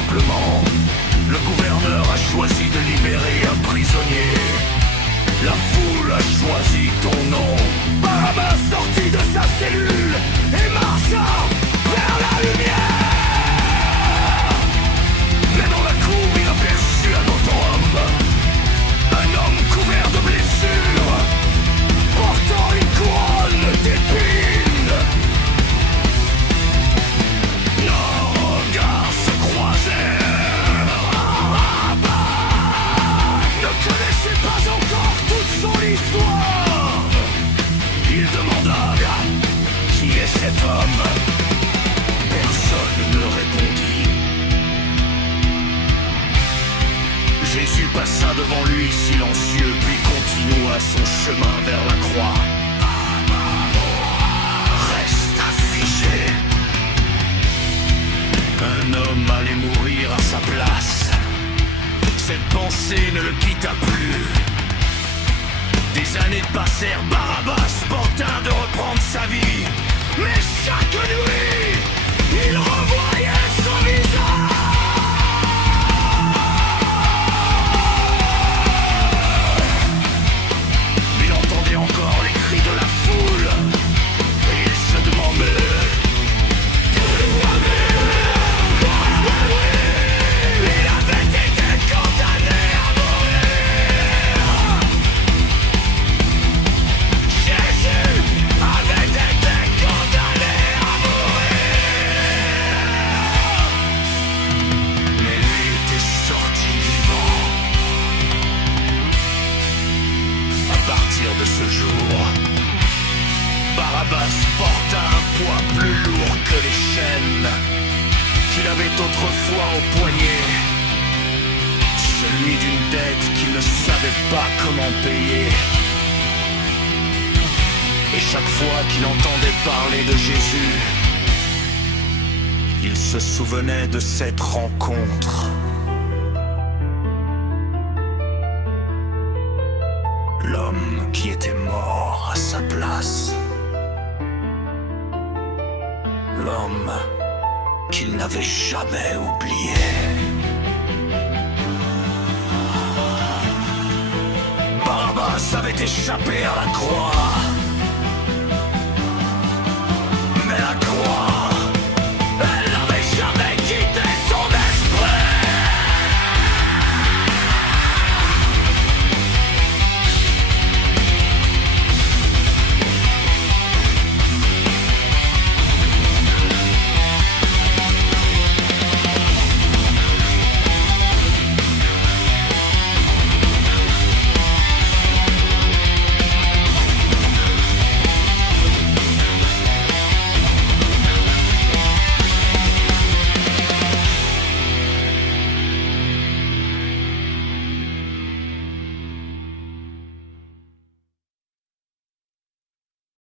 simplement. Le gouverneur a choisi de libérer un prisonnier. La foule a choisi ton nom. Barabbas sortit de sa cellule et marcha vers la lumière. Mais dans la cour il aperçut un autre homme. Un homme couvert de blessures, portant une couronne d'épines. Nos regards se croisèrent. Ne connaissait pas encore toute son histoire. Il demanda qui est cet homme. Personne ne répondit. Jésus passa devant lui silencieux, puis continua son chemin vers la croix. Resta figé. Un homme allait mourir à sa place. Cette pensée ne le quitta plus. Des années passèrent, Barabbas porta de reprendre sa vie. Mais chaque nuit, il revoyait son visage. Il entendait encore les cris de la foule. Et il se demandait: il avait été condamné à mourir. Jésus avait été condamné à mourir. Mais lui était sorti vivant. À partir de ce jour, Barabbas porta un poids plus lourd que les chaînes qu'il avait autrefois au poignet. Celui d'une dette qu'il ne savait pas comment payer. Et chaque fois qu'il entendait parler de Jésus, il se souvenait de cette rencontre. L'homme qui était mort à sa place. L'homme qu'il n'avait jamais oublié. Barabbas avait échappé à la croix. Mais la